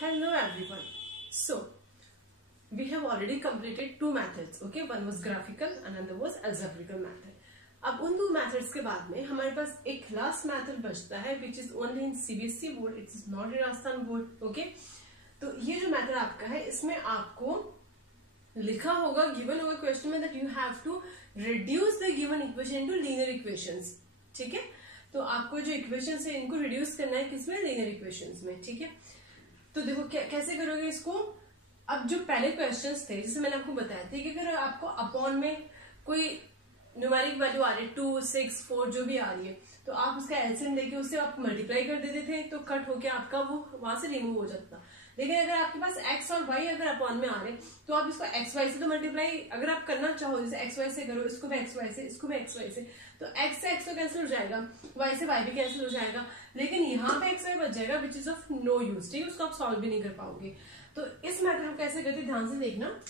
Hello everyone. So we have already completed two methods. Okay, one was graphical, another was algebraical method. अब उन दो methods के बाद में हमारे पास एक लास्ट मेथड बचता है which is only in CBSE board, it is not in Rajasthan board. Okay, तो ये जो मेथड आपका है इसमें आपको लिखा होगा, गिवन होगा क्वेश्चन में that you have to reduce the given equation into linear equations. ठीक है, तो आपको जो इक्वेशंस है इनको रिड्यूस करना है किसमें, लीनियर इक्वेशंस में. ठीक है, तो देखो कैसे करोगे इसको. अब जो पहले क्वेश्चंस थे जैसे मैंने आपको बताया था कि अगर आपको अपॉन में कोई न्यूमेरिक वैल्यू आ रही है 2, 6, 4 जो भी आ रही है, तो आप उसका एलसीएम लेके उससे आप मल्टीप्लाई कर देते थे तो कट होके आपका वो वहां से रिमूव हो जाता. लेकिन अगर आपके पास एक्स और वाई अगर अपॉन में आ रहे तो आप इसको एक्स वाई से तो मल्टीप्लाई अगर आप करना चाहो, जैसे एक्स वाई से करो, इसको भी एक्स वाई से, इसको भी एक्स वाई से, तो एक्स से एक्स तो कैंसिल हो जाएगा, वाई से वाई भी कैंसिल हो जाएगा, लेकिन यहाँ पे एक्स वाई बच जाएगा which is of no use. ठीक है, उसको आप सॉल्व भी नहीं कर पाओगे. तो इस मैटर को कैसे करते ध्यान से देखना.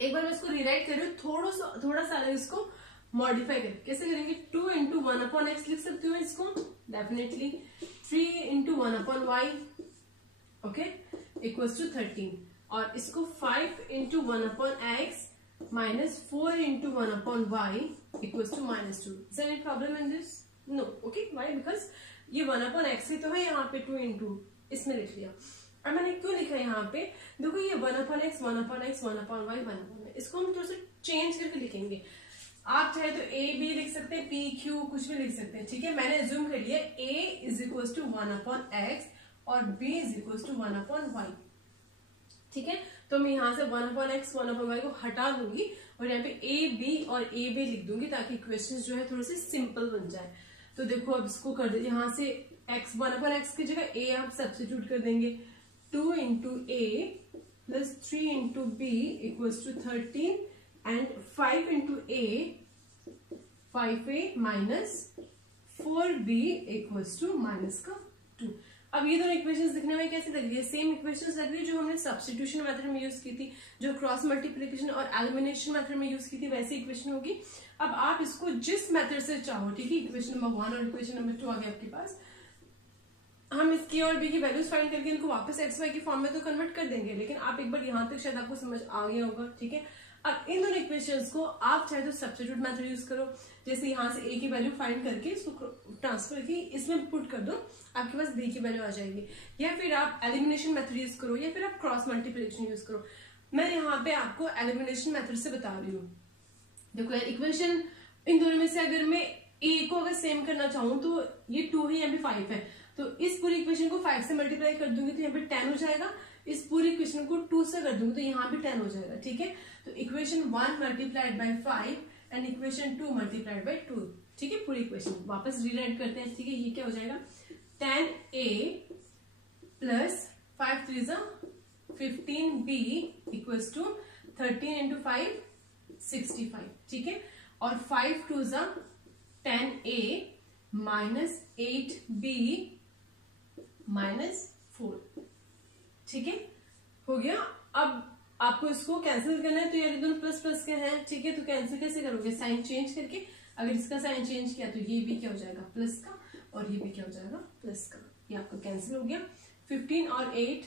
एक बार मैं इसको रिराइट कर रही हूँ थोड़ा सा अलग इसको मॉडिफाई करके. कैसे करेंगे, 2 इंटू 1 अपॉन एक्स लिख सकती हूँ इसको definitely. 3 into 1 upon y okay equals to 13 और इसको 5 into 1 upon x minus 4 into 1 upon y equals to -2. Is there any problem in this? No. Okay, why? Because ये 1 अपॉन एक्स ही तो है, यहाँ पे 2 इंटू इसमें लिख लिया. और मैंने क्यों लिखा है यहाँ पे, देखो ये 1 upon x 1 upon x 1 upon y 1 upon y, इसको हम थोड़ा सा चेंज करके लिखेंगे. आप चाहे तो ए बी लिख सकते हैं, पी क्यू कुछ भी लिख सकते हैं. ठीक है, मैंने अज्यूम कर लिया A is equal to 1 upon X और B is equal to 1 upon Y. ठीक है, तो मैं यहाँ से 1 अपॉन एक्स 1 अपॉन वाई को हटा दूंगी और यहाँ पे ए बी और ए बी लिख दूंगी ताकि क्वेश्चन जो है थोड़े से सिंपल बन जाए. तो देखो अब इसको कर दे, यहाँ से एक्स 1 अपॉन एक्स की जगह ए आप सब्स्टिट्यूट कर देंगे. 2 into A plus 3 into B equals to 13 and 5 into A 5a minus 4b equals to -2. अब ये दोनों इक्वेशंस दिखने में कैसे लग रही है, सेम इक्वेशंस लग रही है जो हमने सब्स्टिट्यूशन मेथड में यूज की थी, जो क्रॉस मल्टीप्लिकेशन और एलिमिनेशन मेथड में यूज की थी, वैसी इक्वेशन होगी. अब आप इसको जिस मेथड से चाहो, ठीक है, इक्वेशन नंबर 1 और इक्वेशन नंबर 2 आ गया आपके पास, हम इसकी और बी की वैल्यूज फाइंड करके इनको वापस एक्स वाई की फॉर्म में तो कन्वर्ट कर देंगे. लेकिन आप एक बार यहाँ तक शायद आपको समझ आ गया होगा. ठीक है, अब इन दोनों इक्वेशंस को आप चाहे तो सब्स्टिट्यूट मेथड यूज करो, जैसे यहाँ से ए की वैल्यू फाइंड करके इसको ट्रांसफर की इसमें पुट कर दो, आपके पास बी की वैल्यू आ जाएगी. या फिर आप एलिमिनेशन मेथड यूज करो या फिर आप क्रॉस मल्टीप्लिकेशन यूज करो. मैं यहाँ पे आपको एलिमिनेशन मेथड से बता रही हूँ. देखो यार, इक्वेशन इन दोनों में से अगर मैं ए को अगर सेम करना चाहूँ तो ये 2 है, यहाँ पे 5 है, तो इस पूरी इक्वेशन को 5 से मल्टीप्लाई कर दूंगी तो यहाँ पे 10 हो जाएगा. इस पूरी इक्वेशन को 2 से कर दूंगी तो यहाँ भी 10 हो जाएगा. ठीक है, तो equation 1 multiplied by 5 and equation 2 multiplied by 2. ठीक है, पूरी इक्वेशन वापस रीराइट करते हैं. ठीक है, ये क्या हो जाएगा, 10a plus 5 3 15b equals to 13 into 5 65. ठीक है, और 5 2 10a माइनस 8b माइनस 4. ठीक है, हो गया. अब आपको इसको कैंसिल करना है तो यार दोनों प्लस प्लस के हैं. ठीक है, तो कैंसिल कैसे करोगे, साइन चेंज करके. अगर इसका साइन चेंज किया तो ये भी क्या हो जाएगा, प्लस का, और ये भी क्या हो जाएगा, प्लस का. ये आपका कैंसिल हो गया. 15 और 8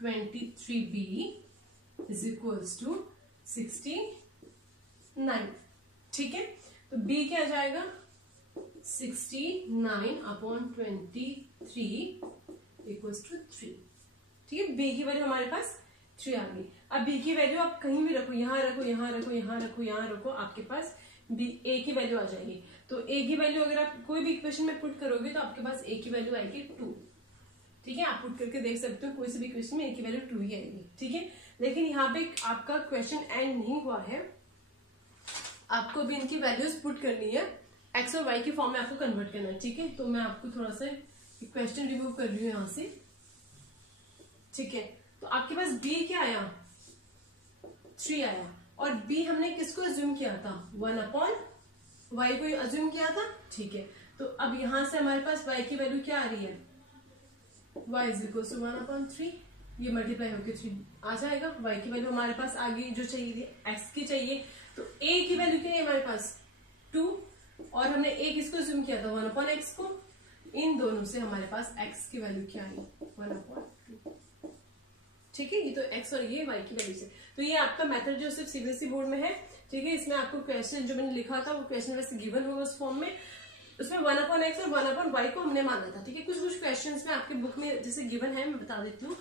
23b इज इक्वल्स टू 69. ठीक है, तो b क्या जाएगा, 69 अपॉन 23 इक्वल्स टू 3. ठीक है, b की वैल्यू हमारे पास 3 आ गई. अब b की वैल्यू आप कहीं भी रखो, यहाँ रखो, यहाँ रखो, यहाँ रखो, यहाँ रखो, आपके पास a की वैल्यू आ जाएगी. तो a की वैल्यू अगर आप कोई भी इक्वेशन में पुट करोगे तो आपके पास a की वैल्यू आएगी 2. ठीक है, आप पुट करके देख सकते हो, कोई सी भी इक्वेशन में a की वैल्यू 2 ही आएगी. ठीक है, लेकिन यहाँ पे आपका क्वेश्चन एंड नहीं हुआ है, आपको भी इनकी वैल्यूज पुट करनी है, एक्स और वाई की फॉर्म में आपको कन्वर्ट करना है. ठीक है, तो मैं आपको थोड़ा सा क्वेश्चन रिमूव कर रही हूँ यहाँ से. ठीक है, तो आपके पास b क्या आया, 3 आया, और b हमने किसको अज्यूम किया था, 1 अपॉन वाई को अज्यूम किया था. ठीक है, तो अब यहां से हमारे पास y की वैल्यू क्या आ रही है, y is equal to 1 upon 3. ये मल्टीप्लाई होकर 3 आ जाएगा. y की वैल्यू हमारे पास आ गई, जो चाहिए थी x की चाहिए, तो a की वैल्यू क्या है हमारे पास 2, और हमने a किसको अज्यूम किया था, 1 अपॉन एक्स को. इन दोनों से हमारे पास x की वैल्यू क्या आई 1/2। ठीक है, ये तो x और ये y की वैल्यू से। तो ये आपका मेथड जो सिर्फ सीबीएसई बोर्ड में है। ठीक है, इसमें आपको क्वेश्चन जो मैंने लिखा था वो क्वेश्चन वैसे गिवन होगा उस फॉर्म में, उसमें 1/x और 1/y को हमने माना था। ठीक है, कुछ क्वेश्चंस में आपके बुक में जैसे गिवन है, मैं बता देती हूँ।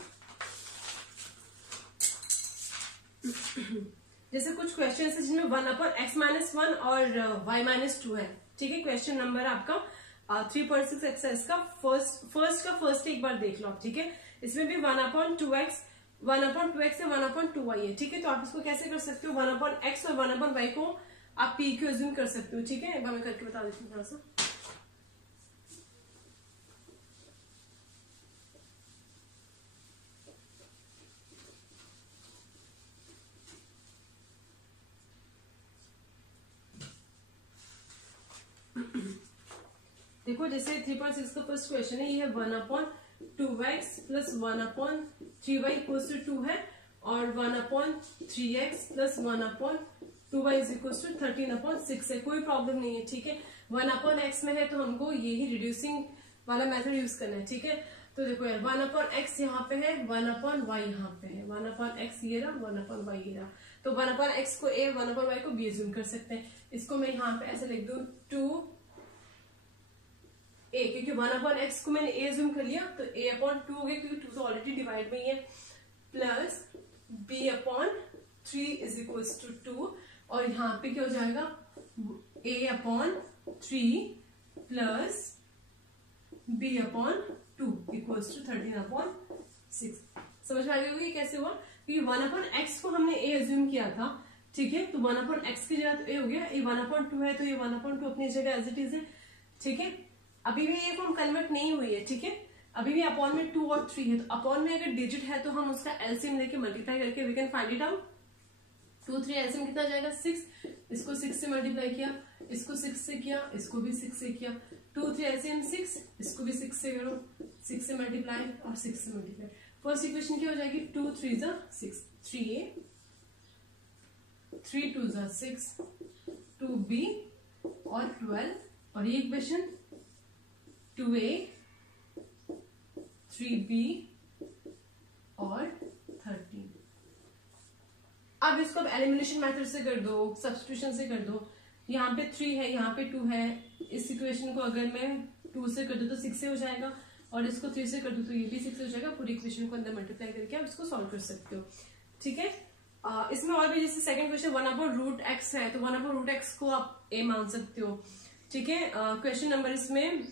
जैसे कुछ क्वेश्चन है जिनमें 1/x-1 और y-2 है। ठीक है, क्वेश्चन नंबर आपका 3.6 एक्सरसाइज का फर्स्ट एक बार देख लो आप। ठीक है, इसमें भी 1/2x या 1/2y है। ठीक है, तो आप इसको कैसे कर सकते हो, 1/x और 1/y को आप p क्यू अज्यूम कर सकते हो। ठीक है, एक बार मैं करके बता देती हूँ थोड़ा सा। देखो, जैसे 3.6 का फर्स्ट क्वेश्चन है, ये है 1/2x plus 1/3y equals to 2 है, और 1/3x plus 1/2y is equals to 13/6 है। कोई प्रॉब्लम नहीं है। ठीक है, 1/x में है तो हमको यही रिड्यूसिंग वाला मेथड यूज करना है। ठीक है, तो देखो यार 1/x यहाँ पे है, 1/y यहाँ पे है, 1/x ये रहा, 1/y ये रहा। तो 1/x को a, 1/y को b अज्यूम कर सकते हैं। इसको मैं यहाँ पे ऐसे लिख दूं 2a, क्योंकि 1/x को मैंने a अज्यूम कर लिया तो a/2 हो गया, क्योंकि 2 तो ऑलरेडी डिवाइड में ही है, plus b/3 is equals to 2, और यहाँ पे क्या हो जाएगा a/3 plus b/2 equals to 13/6। समझ में आ गया ये कैसे हुआ, क्योंकि 1/x को हमने a अज्यूम किया था। ठीक है, तो 1/x की जगह तो a हो गया, ये 1/2 है तो ये 1/2 अपनी जगह एज इट इज है। ठीक है, अभी भी ये फॉर्म कन्वर्ट नहीं हुई है। ठीक है, अभी भी अपॉन में 2 और 3 है, तो अपॉन में अगर डिजिट है तो हम उसका एलसीएम लेके मल्टीप्लाई करके we can find it out. 2 3 LCM कितना जाएगा 6, इसको 6 से मल्टीप्लाई किया, इसको 6 से किया, इसको भी 6 से किया, 2 3 एलसीएम 6, इसको भी 6 से करो, 6 से मल्टीप्लाई और 6 से मल्टीप्लाई। फर्स्ट इक्वेशन क्या हो जाएगी 2 3 6, 3a, 3 2 6, 2b और 12, और ये इक्वेशन 2a, 3b और 13। अब इसको एलिमिनेशन मेथड से कर दो, सब्स्टिट्यूशन से कर दो। यहाँ पे 3 है, यहाँ पे 2 है, इस इक्वेशन को अगर मैं 2 से कर दूं तो 6 से हो जाएगा, और इसको 3 से कर दूं तो ये भी 6 से हो जाएगा। पूरी इक्वेशन को अंदर मल्टीप्लाई करके आप इसको सॉल्व कर सकते हो। ठीक है, इसमें और भी जैसे सेकंड क्वेश्चन 1/√x है, तो 1/√x को आप a मान सकते हो। ठीक है, क्वेश्चन नंबर इसमें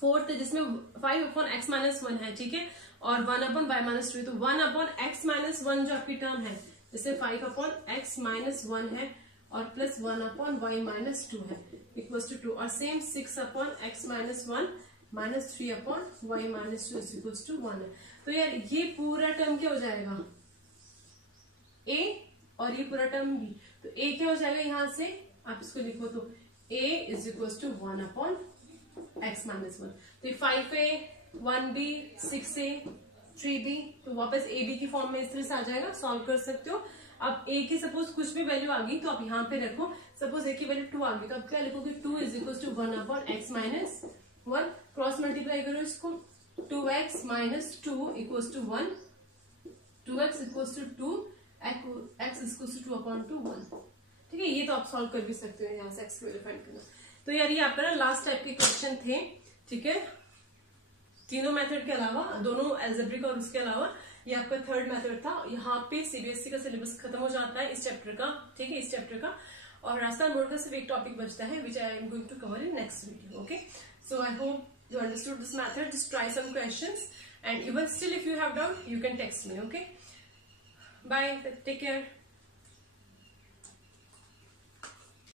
4th है, जिसमें 5/x-1 है। ठीक है, और 1/y-2 है, तो 1/x-1 जो आपकी टर्म है, जैसे 5/x-1 है और प्लस 1/y-2 है इक्वल्स टू 2, और same 6/x-1 minus 3/y-2 equals to 1 है। तो यार ये पूरा टर्म क्या हो जाएगा a, और ये पूरा टर्म b, तो a क्या हो जाएगा, यहां से आप इसको लिखो तो a is equals to 1/x-1। तो 5a, 1b, 6a, 3b, तो वापस ab की फॉर्म में इस तरह से आ जाएगा, सॉल्व कर सकते हो। अब a की सपोज कुछ भी वैल्यू आ गई तो आप यहाँ पे रखो, सपोज a की वैल्यू 2 आ गई तो आप क्या लिखोगे 2 is equal to 1/x-1, cross multiply करो इसको, 2x-2 equals to 1, 2x equals to 2, x equals to 2/1। ठीक है, ये तो आप सॉल्व कर भी सकते हो यहाँ से x की वैल्यू फाइंड करना। तो यार ये आपका ना लास्ट टाइप के क्वेश्चन थे। ठीक है, तीनों मेथड के अलावा, दोनों एल्जेब्रिक और उसके अलावा ये आपका थर्ड मेथड था। यहाँ पे सीबीएसई का सिलेबस खत्म हो जाता है इस चैप्टर का। ठीक है, इस चैप्टर का, और राजस्थान बोर्ड का सिर्फ एक टॉपिक बचता है which I am going to cover in next video. Okay, so I hope you understood this method. Just try some questions, and even still if you have doubt you can text me. Okay, bye, take care.